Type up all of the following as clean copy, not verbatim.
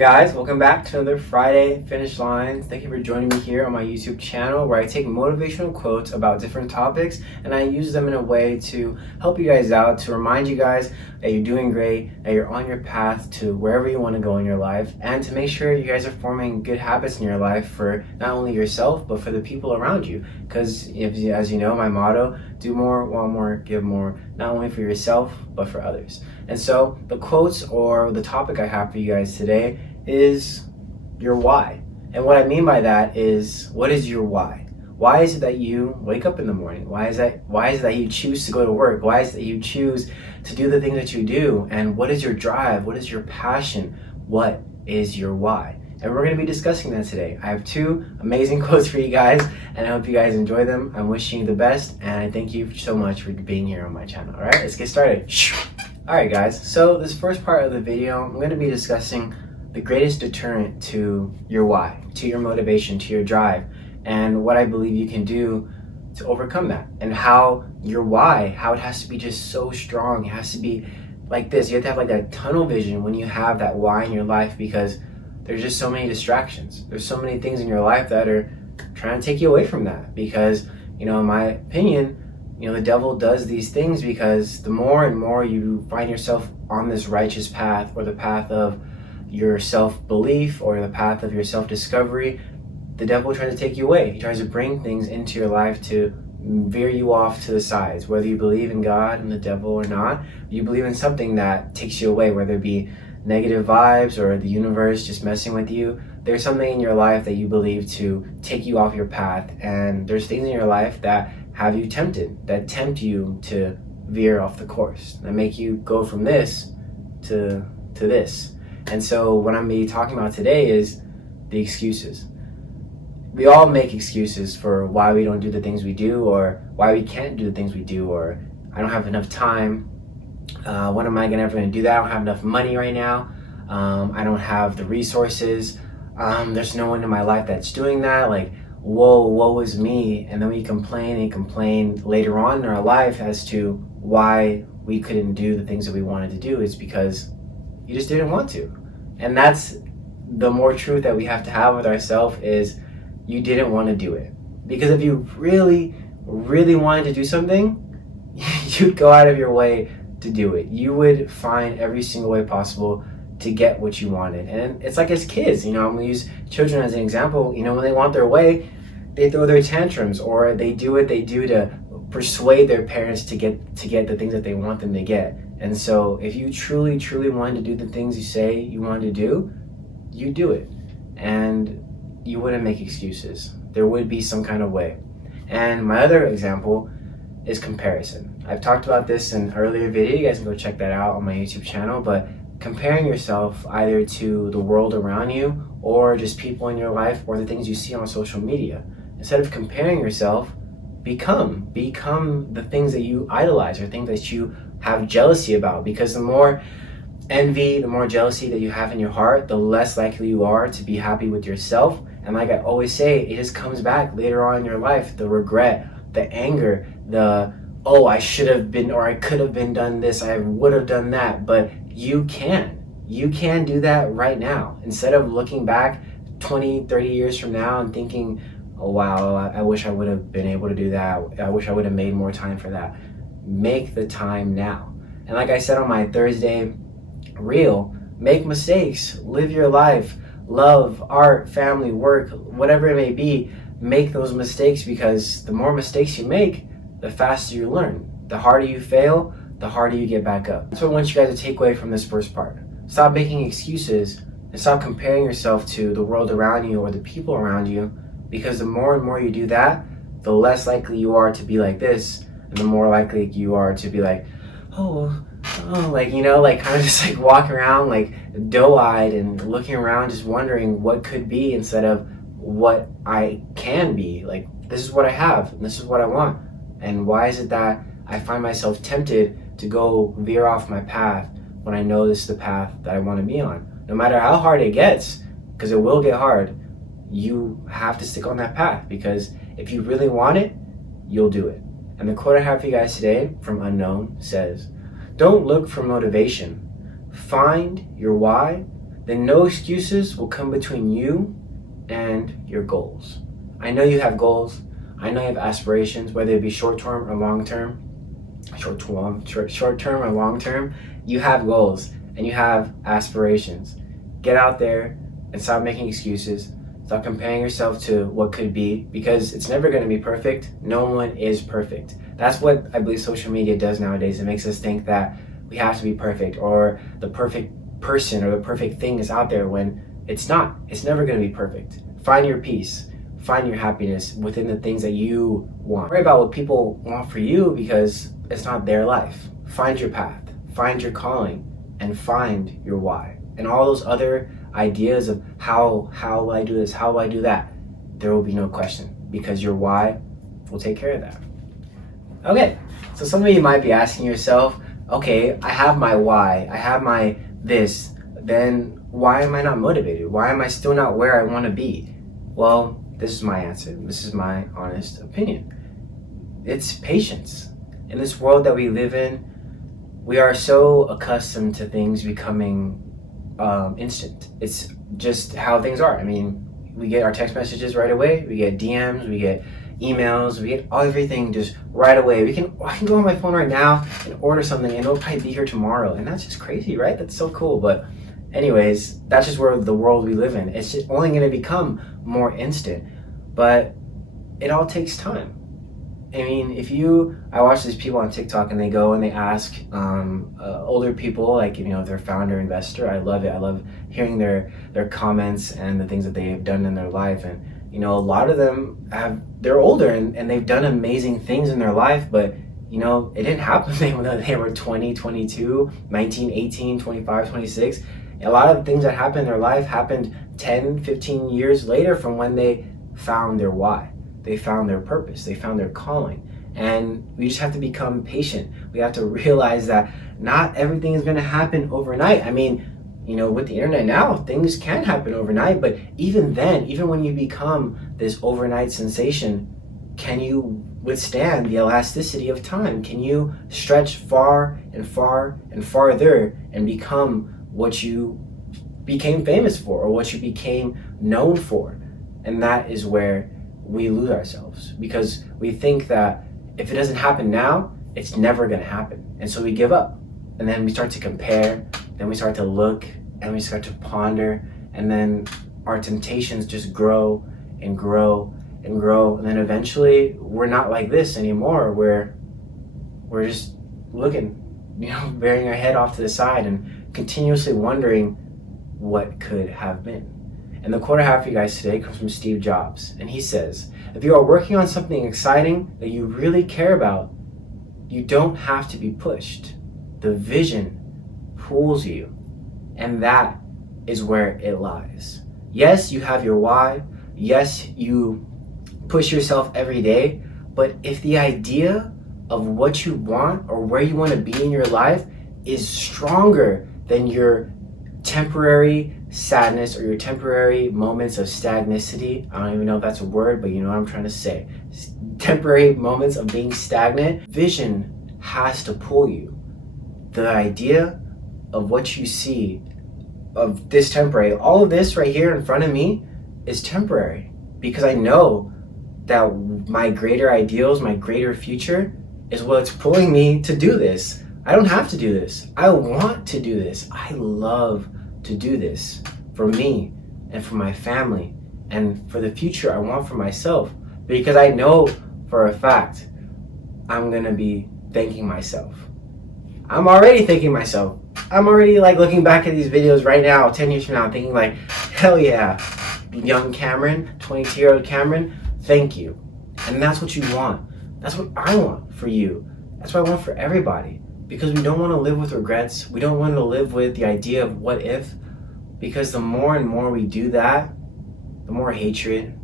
guys? Welcome back to another Friday Finish Lines. Thank you for joining me here on my YouTube channel where I take motivational quotes about different topics and I use them in a way to help you guys out, to remind you guys that you're doing great, that you're on your path to wherever you want to go in your life, and to make sure you guys are forming good habits in your life for not only yourself but for the people around you. Because as you know, my motto, do more, want more, give more, not only for yourself but for others. And so the quotes or the topic I have for you guys today is your why. And what I mean by that is, what is your why? Why is it that you wake up in the morning? Why is it that you choose to go to work? Why is it that you choose to do the things that you do? And what is your drive? What is your passion? What is your why? And we're going to be discussing that today. I have two amazing quotes for you guys, and I hope you guys enjoy them. I'm wishing you the best, and I thank you so much for being here on my channel. All right, let's get started. All right, guys. So this first part of the video, I'm going to be discussing the greatest deterrent to your why, to your motivation, to your drive, and what I believe you can do to overcome that, and how your why, how it has to be just so strong. It has to be like this. You have to have like that tunnel vision when you have that why in your life, because there's just so many distractions. There's so many things in your life that are trying to take you away from that, because, in my opinion, the devil does these things because the more and more you find yourself on this righteous path, or the path of your self-belief, or the path of your self-discovery, the devil tries to take you away. He tries to bring things into your life to veer you off to the sides. Whether you believe in God and the devil or not, you believe in something that takes you away, whether it be negative vibes or the universe just messing with you. There's something in your life that you believe to take you off your path, and there's things in your life that have you tempted, that tempt you to veer off the course, that make you go from this to this. And so what I'm going to be talking about today is the excuses. We all make excuses for why we don't do the things we do, or why we can't do the things we do, or I don't have enough time. When am I ever going to do that? I don't have enough money right now. I don't have the resources. There's no one in my life that's doing that. Like, woe is me. And then we complain later on in our life as to why we couldn't do the things that we wanted to do. It's because you just didn't want to. And that's the more truth that we have to have with ourselves, is you didn't want to do it. Because if you really, really wanted to do something, you'd go out of your way to do it. You would find every single way possible to get what you wanted. And it's like as kids, I'm going to use children as an example. When they want their way, they throw their tantrums, or they do what they do to persuade their parents to get the things that they want them to get. And so if you truly, truly wanted to do the things you say you wanted to do, you do it. And you wouldn't make excuses. There would be some kind of way. And my other example is comparison. I've talked about this in an earlier video. You guys can go check that out on my YouTube channel. But comparing yourself either to the world around you, or just people in your life, or the things you see on social media. Instead of comparing yourself, become the things that you idolize, or things that you have jealousy about. Because the more envy, the more jealousy that you have in your heart, the less likely you are to be happy with yourself. And like I always say, it just comes back later on in your life. The regret, the anger, oh, I should have been, or I could have been done this, I would have done that. But you can do that right now. Instead of looking back 20, 30 years from now and thinking, oh wow, I wish I would have been able to do that. I wish I would have made more time for that. Make the time now. And like I said on my Thursday reel, make mistakes, live your life, love, art, family, work, whatever it may be. Make those mistakes, because the more mistakes you make, the faster you learn. The harder you fail, the harder you get back up. That's what I want you guys to take away from this first part. Stop making excuses and stop comparing yourself to the world around you or the people around you, because the more and more you do that, the less likely you are to be like this, and the more likely you are to be like, kind of just like walking around like doe-eyed and looking around just wondering what could be, instead of what I can be. Like, this is what I have and this is what I want. And why is it that I find myself tempted to go veer off my path when I know this is the path that I want to be on? No matter how hard it gets, because it will get hard, you have to stick on that path, because if you really want it, you'll do it. And the quote I have for you guys today from Unknown says, "Don't look for motivation. Find your why, then no excuses will come between you and your goals. I know you have goals. I know you have aspirations, whether it be short-term or long-term. Short-term or long-term, you have goals and you have aspirations. Get out there and stop making excuses. Stop comparing yourself to what could be, because it's never going to be perfect. No one is perfect. That's what I believe social media does nowadays. It makes us think that we have to be perfect, or the perfect person or the perfect thing is out there, when it's not. It's never going to be perfect. Find your peace. Find your happiness within the things that you want. Worry about what people want for you, because it's not their life. Find your path. Find your calling, and find your why. And all those other ideas of how will I do this, how will I do that, there will be no question, because your why will take care of that. Okay, so some of you might be asking yourself, okay, I have my why, I have my this, then why am I not motivated? Why am I still not where I want to be? Well, this is my answer. This is my honest opinion. It's patience. In this world that we live in, we are so accustomed to things becoming instant. It's just how things are. I mean, we get our text messages right away. We get DMs. We get emails. We get everything just right away. I can go on my phone right now and order something, and it'll probably be here tomorrow. And that's just crazy, right? That's so cool. But anyways, that's just where the world we live in. It's just only going to become more instant, but it all takes time. I mean, I watch these people on TikTok, and they go and they ask older people, like, their founder, investor. I love it. I love hearing their comments and the things that they have done in their life. And, a lot of them they're older and they've done amazing things in their life, but, it didn't happen when they were 20, 22, 19, 18, 25, 26. A lot of things that happened in their life happened 10, 15 years later from when they found their why. They found their purpose. They found their calling. And we just have to become patient. We have to realize that not everything is going to happen overnight. I mean, with the internet now, things can happen overnight. But even then, even when you become this overnight sensation, can you withstand the elasticity of time? Can you stretch far and far and farther and become what you became famous for, or what you became known for? And that is where we lose ourselves, because we think that if it doesn't happen now, it's never going to happen. And so we give up, and then we start to compare, then we start to look, and we start to ponder, and then our temptations just grow and grow and grow. And then eventually we're not like this anymore, where we're just looking, burying our head off to the side and continuously wondering what could have been. And the quote I have for you guys today comes from Steve Jobs. And he says, if you are working on something exciting that you really care about, you don't have to be pushed. The vision pulls you. And that is where it lies. Yes, you have your why. Yes, you push yourself every day. But if the idea of what you want or where you want to be in your life is stronger than your temporary sadness or your temporary moments of stagnicity, I don't even know if that's a word, but you know what I'm trying to say, temporary moments of being stagnant, vision has to pull you. The idea of what you see of this temporary, all of this right here in front of me is temporary, because I know that my greater ideals, my greater future is what's pulling me to do this. I don't have to do this. I want to do this. I love to do this for me and for my family and for the future I want for myself, because I know for a fact I'm gonna be thanking myself. I'm already thanking myself. I'm already looking back at these videos right now, 10 years from now, thinking hell yeah, young Cameron, 22-year-old Cameron, thank you. And that's what you want. That's what I want for you. That's what I want for everybody. Because we don't want to live with regrets. We don't want to live with the idea of what if. Because the more and more we do that, the more hatred,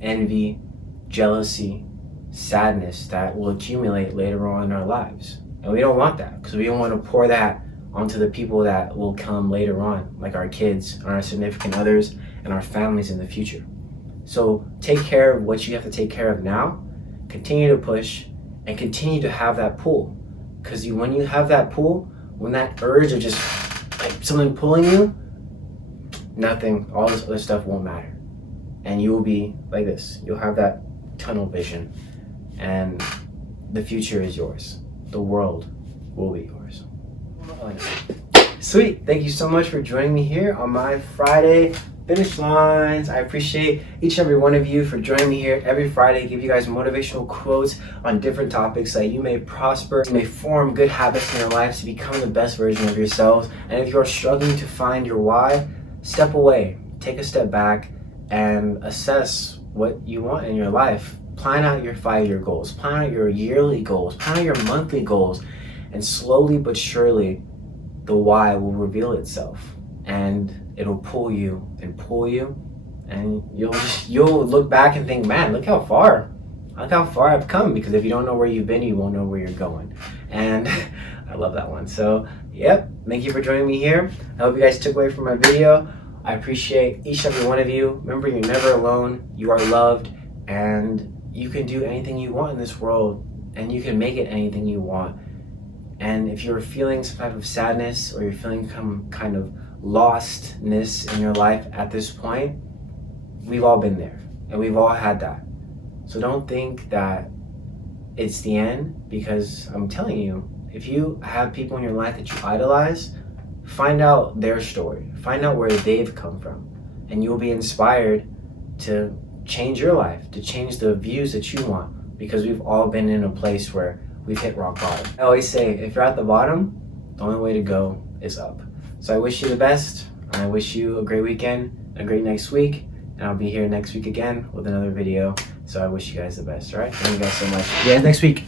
envy, jealousy, sadness that will accumulate later on in our lives. And we don't want that, because we don't want to pour that onto the people that will come later on, like our kids, and our significant others, and our families in the future. So take care of what you have to take care of now, continue to push, and continue to have that pull. Because when you have that pull, when that urge of just something pulling you, nothing, all this other stuff won't matter. And you will be like this. You'll have that tunnel vision, and the future is yours. The world will be yours. Sweet. Thank you so much for joining me here on my Friday finish lines. I appreciate each and every one of you for joining me here every Friday. Give you guys motivational quotes on different topics so that you may prosper, you may form good habits in your life to become the best version of yourselves. And if you're struggling to find your why, step away, take a step back, and assess what you want in your life. Plan out your 5-year goals, plan out your yearly goals, plan out your monthly goals, and slowly but surely the why will reveal itself, and it'll pull you, and you'll look back and think, man, look how far I've come. Because if you don't know where you've been, you won't know where you're going. And I love that one. So yep, thank you for joining me here. I hope you guys took away from my video. I appreciate each and every one of you. Remember, you're never alone. You are loved, and you can do anything you want in this world, and you can make it anything you want. And if you're feeling some type of sadness, or you're feeling some kind of lostness in your life at this point, we've all been there, and we've all had that. So don't think that it's the end, because I'm telling you, if you have people in your life that you idolize, find out their story, find out where they've come from, and you'll be inspired to change your life, to change the views that you want, because we've all been in a place where we've hit rock bottom. I always say, if you're at the bottom, the only way to go is up. So I wish you the best. I wish you a great weekend, a great next week, and I'll be here next week again with another video. So I wish you guys the best, all right? Thank you guys so much. Yeah, next week.